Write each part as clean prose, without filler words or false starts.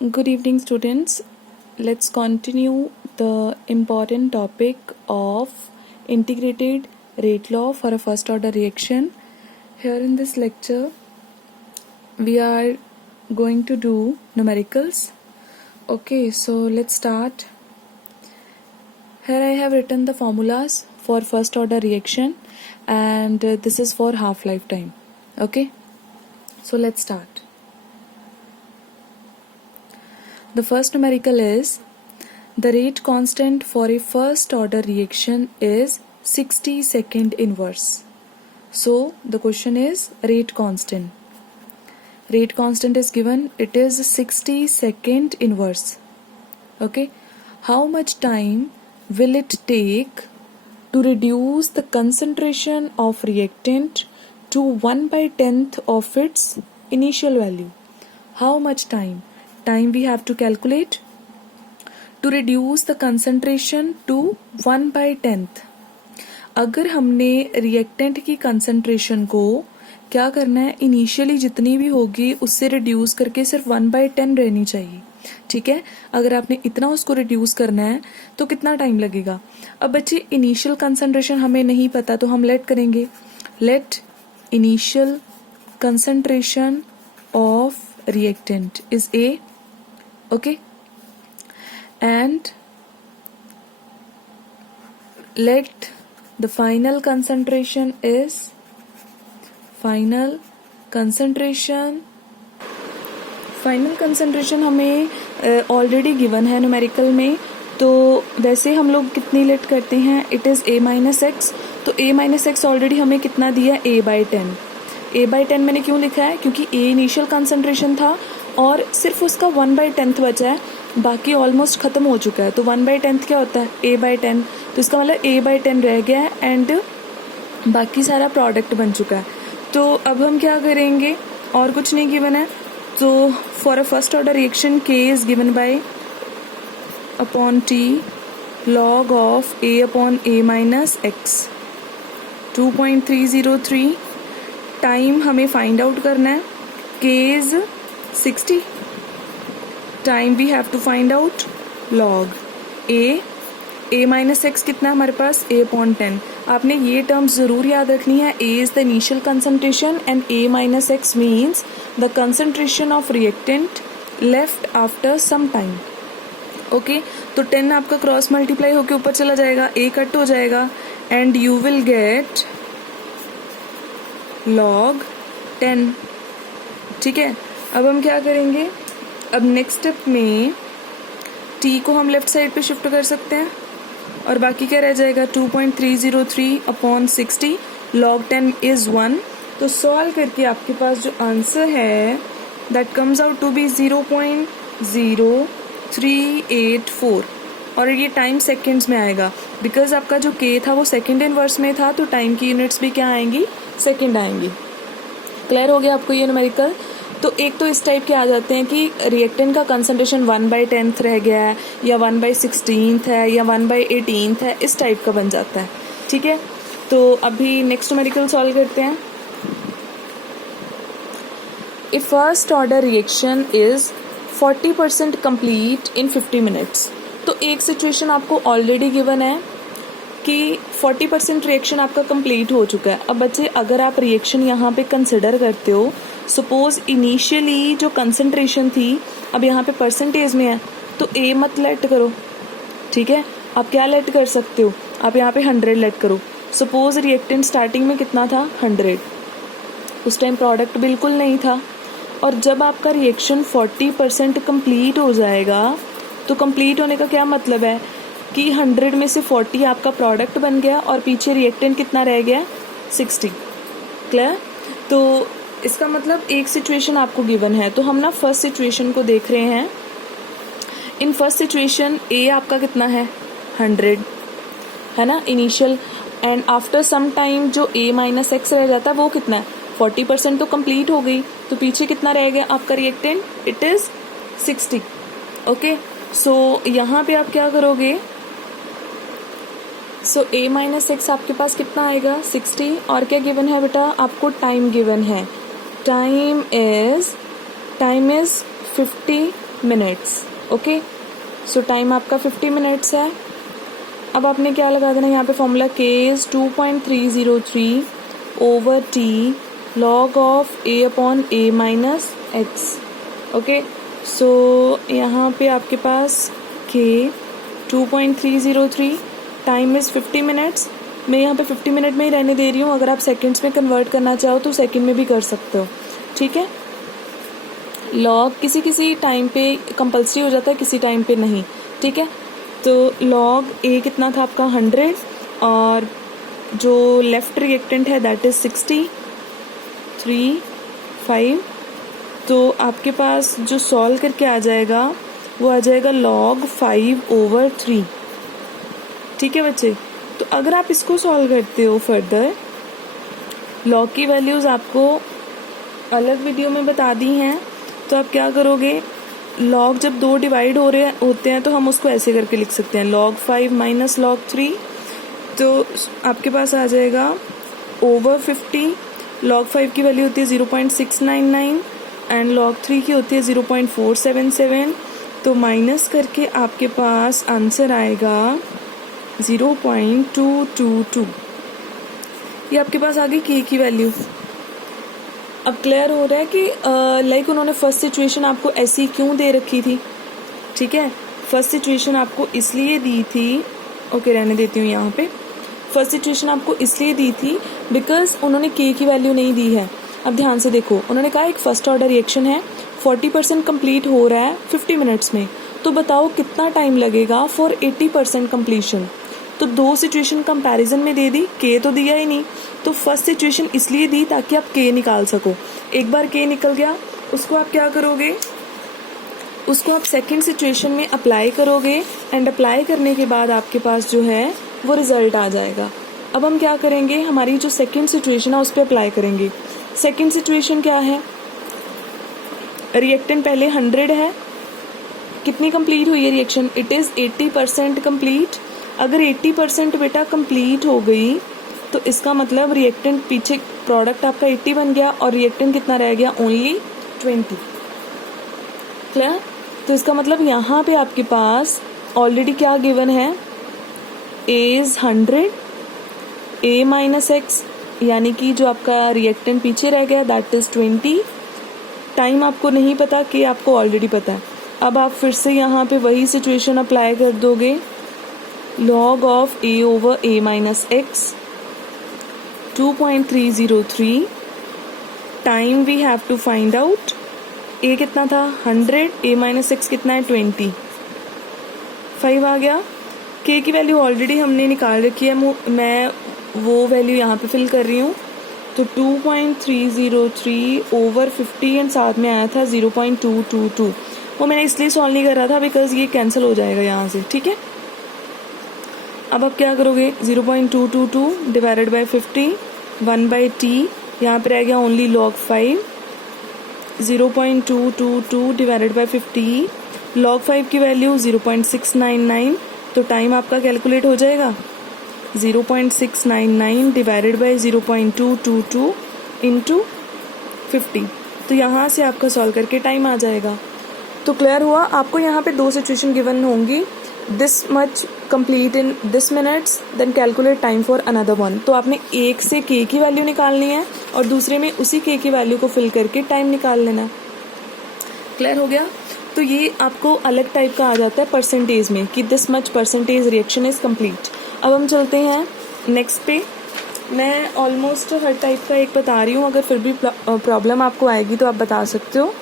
Good evening, students. Let's continue the important topic of integrated rate law for a first order reaction. Here in this lecture, we are going to do numericals. Okay, so let's start. Here I have written the formulas for first order reaction, and this is for half lifetime. Okay, so let's start. The first numerical is the rate constant for a first order reaction is 60 second inverse. So the question is rate constant. Rate constant is given, it is 60 second inverse. Okay, how much time will it take to reduce the concentration of reactant to 1/10th of its initial value? How much time? Time we have to calculate to reduce the concentration to 1/10th. अगर हमने reactant की concentration को क्या करना है, initially जितनी भी होगी उससे रिड्यूस करके सिर्फ 1/10 रहनी चाहिए. ठीक है, अगर आपने इतना उसको रिड्यूस करना है तो कितना टाइम लगेगा. अब बच्चे इनिशियल कंसंट्रेशन हमें नहीं पता तो हम लेट करेंगे, let initial concentration of reactant is A. Okay, and let the final concentration is final concentration हमें ऑलरेडी गिवन है न्यूमेरिकल में. तो वैसे हम लोग कितनी लेट करते हैं, इट इज़ A-x. तो A-x ऑलरेडी हमें कितना दिया, A/10. A/10 मैंने क्यों लिखा है, क्योंकि A इनिशियल कंसंट्रेशन था और सिर्फ उसका 1/10 बचा है, बाकी ऑलमोस्ट ख़त्म हो चुका है. तो 1/10 क्या होता है, A/10. तो इसका मतलब A/10 रह गया है एंड बाकी सारा प्रोडक्ट बन चुका है. तो अब हम क्या करेंगे, और कुछ नहीं गिवन है. तो for a first order reaction K is given by upon T log of A/A-x 2.303. Time हमें फाइंड आउट करना है, K is 60. Time we have to find out log A/x कितना है हमारे पास, A/10. आपने ये टर्म्स ज़रूर याद रखनी है. A is the initial concentration and A-x means the concentration of reactant left after some time. Okay, तो 10 आपका क्रॉस मल्टीप्लाई होकर ऊपर चला जाएगा, A कट हो जाएगा and you will get log 10. ठीक है, अब हम क्या करेंगे, अब नेक्स्ट स्टेप में T को हम लेफ्ट साइड पे शिफ्ट कर सकते हैं और बाकी क्या रह जाएगा, 2.303 अपॉन 60 log 10 इज 1. तो सॉल्व करके आपके पास जो आंसर है that comes out to be 0.0384 और ये टाइम सेकेंड्स में आएगा बिकॉज आपका जो K था वो सेकेंड इनवर्स में था, तो टाइम की यूनिट्स भी क्या आएंगी, सेकेंड आएंगी. क्लियर हो गया आपको ये न्यूमेरिकल. तो एक तो इस टाइप के आ जाते हैं कि रिएक्टेंट का कंसंट्रेशन 1/10 रह गया है या 1/16 है या 1/18 है, इस टाइप का बन जाता है. ठीक है, तो अभी नेक्स्ट न्यूमेरिकल सॉल्व करते हैं. A first order reaction is 40% complete in 50 minutes. तो एक सिचुएशन आपको ऑलरेडी गिवन है कि 40% रिएक्शन आपका कंप्लीट हो चुका है. अब बच्चे अगर आप रिएक्शन यहाँ पे कंसिडर करते हो, सपोज इनिशियली जो कंसंट्रेशन थी अब यहाँ पे परसेंटेज में है, तो A मत लेट करो. ठीक है, आप क्या लेट कर सकते हो, आप यहाँ पे 100 लेट करो. सपोज रिएक्टेंट स्टार्टिंग में कितना था, 100. उस टाइम प्रोडक्ट बिल्कुल नहीं था. और जब आपका रिएक्शन 40% कंप्लीट हो जाएगा, तो कंप्लीट होने का क्या मतलब है कि 100 में से 40 आपका प्रोडक्ट बन गया और पीछे रिएक्टेंट कितना रह गया, 60. क्लियर. तो इसका मतलब एक सिचुएशन आपको गिवन है, तो हम ना फर्स्ट सिचुएशन को देख रहे हैं. इन फर्स्ट सिचुएशन A आपका कितना है, 100 है ना initial, and after some time जो A-x रह जाता है वो कितना है, 40% तो कंप्लीट हो गई, तो पीछे कितना रह गया आपका reactant, it is 60. Okay, so यहाँ पे आप क्या करोगे, सो A-x आपके पास कितना आएगा, 60. और क्या गिवन है बेटा, आपको टाइम गिवन है. Time is 50 minutes. Okay, so time आपका 50 मिनट्स है। अब आपने क्या लगा देना यहाँ पे formula, k is 2.303 over t log of a upon a minus x। Okay, so यहाँ पे आपके पास k 2.303, टाइम इज़ 50 मिनट्स। मैं यहाँ पे 50 मिनट में ही रहने दे रही हूँ, अगर आप सेकंड्स में कन्वर्ट करना चाहो तो सेकंड में भी कर सकते हो, ठीक है। लॉग किसी किसी टाइम पे कंपल्सरी हो जाता है, किसी टाइम पे नहीं, ठीक है। तो लॉग ए कितना था आपका 100, और जो लेफ्ट रिएक्टेंट है दैट इज़ 60 3 5। तो आपके पास जो सॉल्व करके आ जाएगा वो आ जाएगा log 5/3, ठीक है बच्चे। तो अगर आप इसको सॉल्व करते हो फर्दर, लॉग की वैल्यूज़ आपको अलग वीडियो में बता दी हैं, तो आप क्या करोगे, लॉग जब दो डिवाइड होते हैं तो हम उसको ऐसे करके लिख सकते हैं, log 5 माइनस log 3। तो आपके पास आ जाएगा ओवर 50। log 5 की वैल्यू होती है 0.699 एंड log 3 की होती है 0.477। तो माइनस करके आपके पास आंसर आएगा 0.222। ये आपके पास आ गई k की वैल्यू। अब क्लियर हो रहा है कि लाइक उन्होंने फर्स्ट सिचुएशन आपको ऐसी क्यों दे रखी थी, ठीक है। फर्स्ट सिचुएशन आपको इसलिए दी थी, ओके रहने देती हूँ यहाँ पे। फर्स्ट सिचुएशन आपको इसलिए दी थी बिकॉज उन्होंने के की वैल्यू नहीं दी है। अब ध्यान से देखो, उन्होंने कहा एक फर्स्ट ऑर्डर रिएक्शन है, 40% कंप्लीट हो रहा है 50 मिनट्स में, तो बताओ कितना टाइम लगेगा फॉर 80% कंप्लीशन। तो दो सिचुएशन कंपैरिजन में दे दी, के तो दिया ही नहीं, तो फर्स्ट सिचुएशन इसलिए दी ताकि आप के निकाल सको। एक बार के निकल गया, उसको आप क्या करोगे, उसको आप सेकंड सिचुएशन में अप्लाई करोगे, एंड अप्लाई करने के बाद आपके पास जो है वो रिजल्ट आ जाएगा। अब हम क्या करेंगे, हमारी जो सेकंड सिचुएशन है उस पर अप्लाई करेंगे। सेकंड सिचुएशन क्या है, रिएक्टेंट पहले 100 है, कितनी कंप्लीट हुई है रिएक्शन, इट इज़ 80% कंप्लीट। अगर 80% बेटा कंप्लीट हो गई तो इसका मतलब रिएक्टेंट पीछे प्रोडक्ट आपका 80 बन गया और रिएक्टेंट कितना रह गया, ओनली 20। क्लियर। तो इसका मतलब यहाँ पे आपके पास ऑलरेडी क्या गिवन है, a is 100 a minus x, यानी कि जो आपका रिएक्टेंट पीछे रह गया दैट इज 20। टाइम आपको नहीं पता, कि आपको ऑलरेडी पता है। अब आप फिर से यहाँ पे वही सिचुएशन अप्लाई कर दोगे, log of a over a minus x 2.303। Time we have to find out, a कितना था 100, a माइनस एक्स कितना है 20, 5 आ गया। k की वैल्यू ऑलरेडी हमने निकाल रखी है, मैं वो वैल्यू यहाँ पे फिल कर रही हूँ। तो 2.303 ओवर 50 एंड साथ में आया था 0.222। वो मैंने इसलिए सॉल्व नहीं कर रहा था बिकॉज ये कैंसिल हो जाएगा यहाँ से, ठीक है। अब आप क्या करोगे, 0.222 डिवाइडेड बाई 50 1/t, यहाँ पे रह गया only log 5। 0.222 divided by 50, log 5 की वैल्यू 0.699। तो टाइम आपका कैलकुलेट हो जाएगा 0.699 डिवाइडेड बाई 0.222 इंटू 50। तो यहाँ से आपका सॉल्व करके टाइम आ जाएगा। तो क्लियर हुआ, आपको यहाँ पे दो सिचुएशन गिवन होंगी, this much complete in this minutes, then calculate time for another one. तो आपने एक से के की वैल्यू निकालनी है और दूसरे में उसी के की वैल्यू को फिल करके टाइम निकाल लेना। क्लियर हो गया। तो ये आपको अलग टाइप का आ जाता है परसेंटेज में, कि this much percentage reaction is complete. अब हम चलते हैं नेक्स्ट पे। मैं ऑलमोस्ट हर टाइप का एक बता रही हूँ, अगर फिर भी प्रॉब्लम आपको आएगी तो आप बता सकते हो।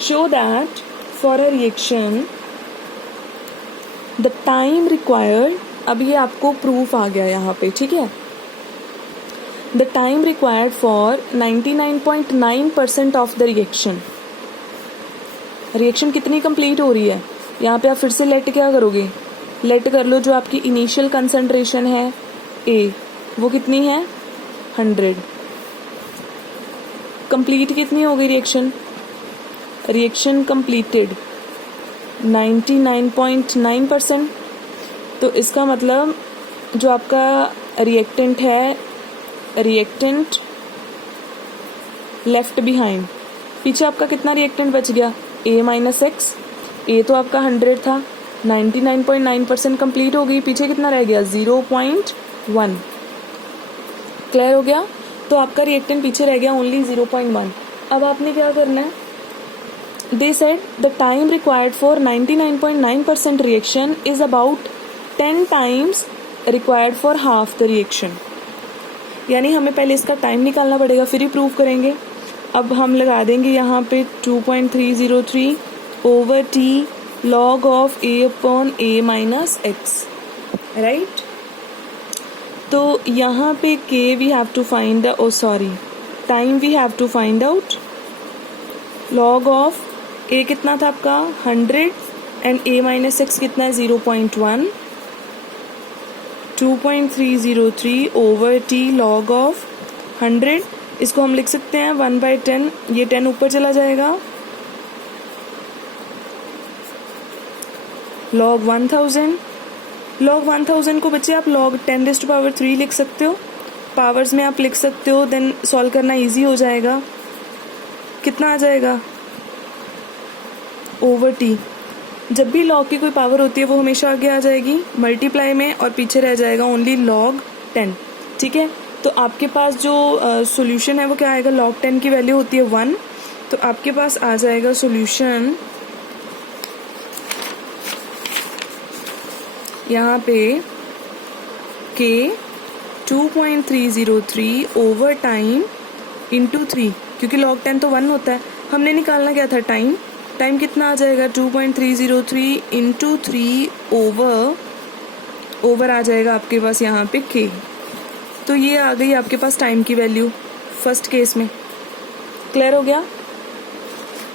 Show that for a reaction the time required, अब ये आपको प्रूफ आ गया यहाँ पे, ठीक है। The time required for 99.9% of the reaction, reaction कितनी कंप्लीट हो रही है, यहाँ पे आप फिर से लेट क्या करोगे, लेट कर लो जो आपकी इनिशियल कंसंट्रेशन है A, वो कितनी है 100। कंप्लीट कितनी हो गई रिएक्शन, रिएक्शन कंप्लीटेड 99.9%। तो इसका मतलब जो आपका रिएक्टेंट है, रिएक्टेंट लेफ्ट बिहाइंड, पीछे आपका कितना रिएक्टेंट बच गया ए माइनस एक्स, ए तो आपका 100 था, 99.9% कंप्लीट हो गई, पीछे कितना रह गया 0.1। क्लियर हो गया? तो आपका रिएक्टेंट पीछे रह गया ओनली 0.1। अब आपने क्या करना है, they said the time required for 99.9% reaction is about 10 times required for half the reaction. यानी हमें पहले इसका टाइम निकालना पड़ेगा, फिर ही प्रूव करेंगे। अब हम लगा देंगे यहाँ पे 2.303 over t log of a upon a minus x, right. तो यहाँ पे k we have to find time we have to find out. Log of a कितना था आपका 100 एंड ए माइनस एक्स कितना है 0.1, 2.303 ओवर टी लॉग ऑफ 100, इसको हम लिख सकते हैं 1/10, ये 10 ऊपर चला जाएगा, लॉग 1000। लॉग 1000 को बच्चे आप लॉग 10⁻³ लिख सकते हो, पावर्स में आप लिख सकते हो, देन सॉल्व करना इजी हो जाएगा। कितना आ जाएगा ओवर टी। जब भी लॉग की कोई पावर होती है वो हमेशा आगे आ जाएगी मल्टीप्लाई में, और पीछे रह जाएगा ओनली लॉग 10, ठीक है। तो आपके पास जो सॉल्यूशन है वो क्या आएगा, log 10 की वैल्यू होती है 1, तो आपके पास आ जाएगा सॉल्यूशन यहाँ पे के 2.303 ओवर टाइम इंटू 3, क्योंकि log 10 तो 1 होता है। हमने निकालना क्या था टाइम कितना आ जाएगा 2.303 इंटू 3 ओवर आ जाएगा आपके पास यहाँ पे के। तो ये आ गई आपके पास टाइम की वैल्यू फर्स्ट केस में। क्लियर हो गया?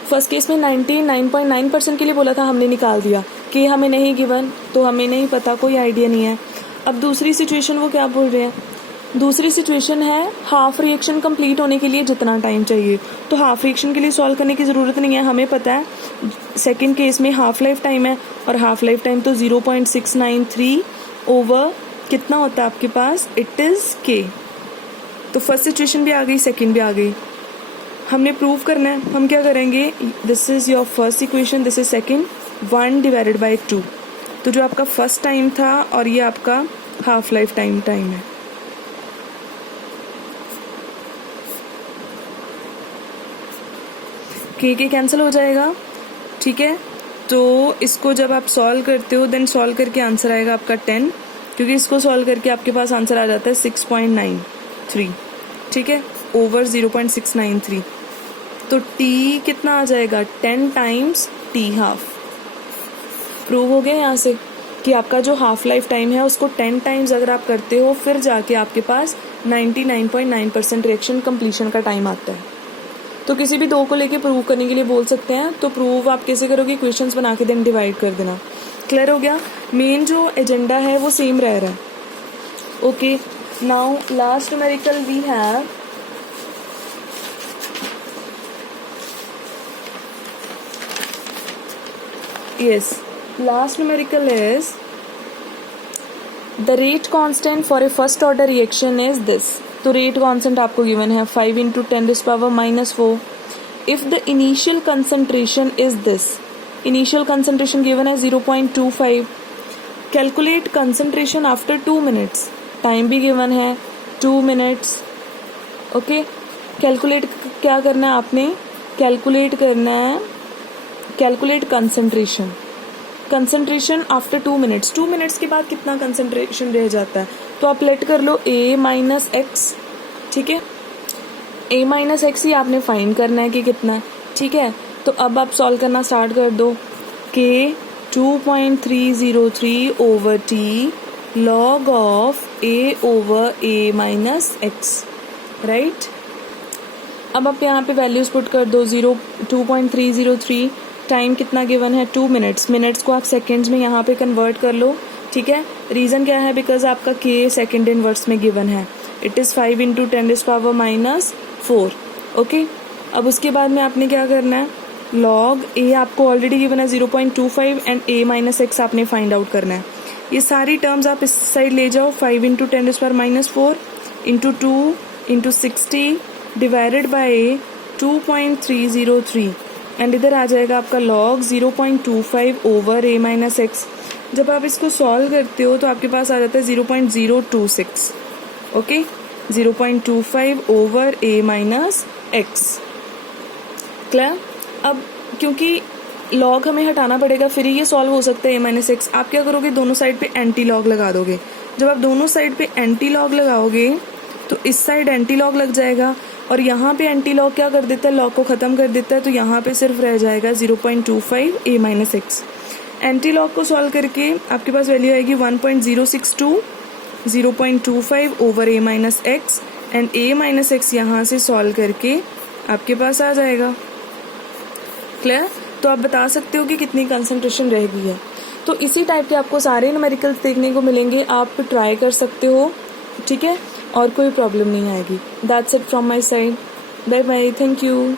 फर्स्ट केस में 99.9% के लिए बोला था, हमने निकाल दिया कि हमें नहीं गिवन, तो हमें नहीं पता, कोई आइडिया नहीं है। अब दूसरी सिचुएशन वो क्या बोल रहे हैं, दूसरी सिचुएशन है हाफ रिएक्शन कंप्लीट होने के लिए जितना टाइम चाहिए। तो हाफ रिएक्शन के लिए सॉल्व करने की ज़रूरत नहीं है, हमें पता है सेकेंड केस में हाफ लाइफ टाइम है, और हाफ लाइफ टाइम तो 0.693 ओवर कितना होता है आपके पास, इट इज़ के। तो फर्स्ट सिचुएशन भी आ गई, सेकेंड भी आ गई। हमने प्रूव करना है, हम क्या करेंगे, this is your first equation, this is second, 1/2। तो जो आपका फर्स्ट टाइम था और ये आपका हाफ लाइफ टाइम है। के कैंसिल हो जाएगा, ठीक है। तो इसको जब आप सॉल्व करते हो देन सॉल्व करके आंसर आएगा आपका 10, क्योंकि इसको सॉल्व करके आपके पास आंसर आ जाता है 6.93, ठीक है, ओवर 0.693। तो टी कितना आ जाएगा 10 times टी हाफ। प्रूव हो गया यहाँ से कि आपका जो हाफ लाइफ टाइम है उसको 10 times अगर आप करते हो फिर जाके आपके पास 99.9% रिएक्शन कंप्लीशन का टाइम आता है। तो किसी भी दो को लेके प्रूव करने के लिए बोल सकते हैं, तो प्रूव आप कैसे करोगे, क्वेश्चंस बना के देन डिवाइड कर देना। क्लियर हो गया? मेन जो एजेंडा है वो सेम रह रहा है। Okay, now last numerical we have last numerical is the rate constant for a first order reaction is this। तो रेट कांस्टेंट आपको गिवन है 5 × 10⁻⁻⁴। If the initial concentration is this, initial concentration given है 0.25। Calculate concentration after 2 minutes, time भी given है 2 minutes। Okay, calculate क्या करना है आपने, कैलकुलेट करना है, calculate concentration after 2 minutes। 2 minutes के बाद कितना कंसंट्रेशन रह जाता है, तो आप लेट कर लो a माइनस एक्स, ठीक है। a माइनस एक्स ही आपने फाइंड करना है कि कितना है, ठीक है। तो अब आप सॉल्व करना स्टार्ट कर दो, k 2.303 over t log of a over a minus x, right. अब आप यहाँ पे वैल्यूज पुट कर दो, 2.303, टाइम कितना गिवन है 2 minutes, मिनट्स को आप सेकेंड्स में यहाँ पे कन्वर्ट कर लो, ठीक है। रीज़न क्या है, बिकॉज आपका के सेकेंड इनवर्स में गिवन है, इट इज़ 5 × 10⁻⁻⁴। ओके, अब उसके बाद में आपने क्या करना है, लॉग ए आपको ऑलरेडी गिवन है 0.25 एंड a माइनस एक्स आपने फाइंड आउट करना है। ये सारी टर्म्स आप इस साइड ले जाओ, 5 × 10⁻⁻⁴ into 2 into 60 divided by 2.303 and इधर आ जाएगा आपका log 0.25 over a minus x. जब आप इसको सॉल्व करते हो तो आपके पास आ जाता है 0.026, okay, 0.25 over a minus x. Clear? अब क्योंकि लॉग हमें हटाना पड़ेगा फिर ही ये सॉल्व हो सकता है a माइनस एक्स। आप क्या करोगे, दोनों साइड पे एंटी लॉग लगा दोगे। जब आप दोनों साइड पे एंटी लॉग लगाओगे तो इस साइड एंटी लॉग लग जाएगा और यहाँ पे एंटी लॉग क्या कर देता है, लॉग को ख़त्म कर देता है, तो यहाँ पे सिर्फ रह जाएगा 0.25 a minus x. Anti log को सॉल्व करके आपके पास वैल्यू आएगी 1.062, 0.25 over a minus x and a minus x यहाँ से सॉल्व करके आपके पास आ जाएगा। क्लियर? तो आप बता सकते हो कि कितनी कंसंट्रेशन रह गई है। तो इसी टाइप के आपको सारे न्यूमेरिकल्स देखने को मिलेंगे, आप ट्राई कर सकते हो, ठीक है, और कोई प्रॉब्लम नहीं आएगी। That's it from my side. Bye bye, thank you.